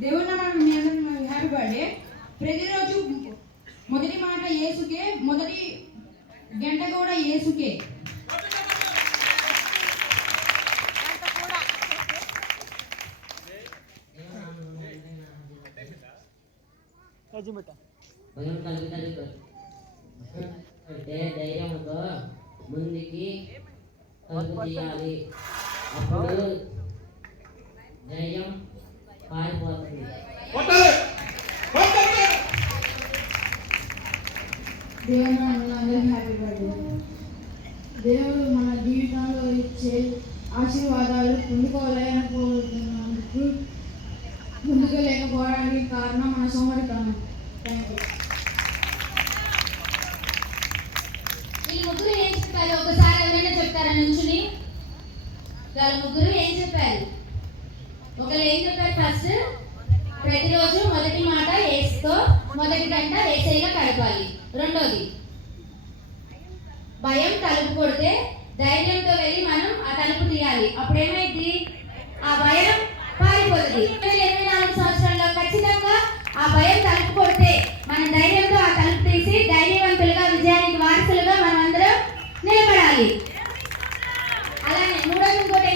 దేవుని నామమున మీ అందరికీ హ్యాపీ బర్త్డే. ప్రతిరోజు మొదటి మాట యేసుకే, మొదటి గంట కూడా యేసుకే. అంటే ధైర్యంతో ముందుకి తలుపు తీయాలి, అప్పుడు ధైర్యం పారిపోతుంది. దేవుడు హ్యాపీ బర్త్డే. దేవుడు మన జీవితంలో ఇచ్చే ఆశీర్వాదాలు పొందుకోలేకపోతున్నందుకు ముందుకు లేకపోవడానికి కారణం మన సోమరితనం. Thank you. వీళ్ళు ముగ్గురు ఏం చెప్పారు ఒకసారి ఎవరైనా చెప్తారా నుంచుని? వాళ్ళ ముగ్గురు ఏం చెప్పారు? ఒకళ్ళు ఏం చెప్పారు? ఫస్ట్ ప్రతిరోజు మొదటి మాట యేసుతో, మొదటి గంట యేసయ్యగా గడపాలి. రెండోది భయం తలుపు కొడితే ధైర్యంతో వెళ్ళి మనం ఆ తలుపు తీయాలి. అప్పుడు ఏమైంది? ఆ భయం పారిపోతుంది. 2024 సంవత్సరంలో ఖచ్చితంగా ఆ భయం తలుపు కొడితే మన ధైర్యంతో ఆ తలుపు తీసి ధైర్యవంతులుగా విజయానికి వారసులుగా మనం అందరం నిలబడాలి. అలానే మూడోది ఇంకోటి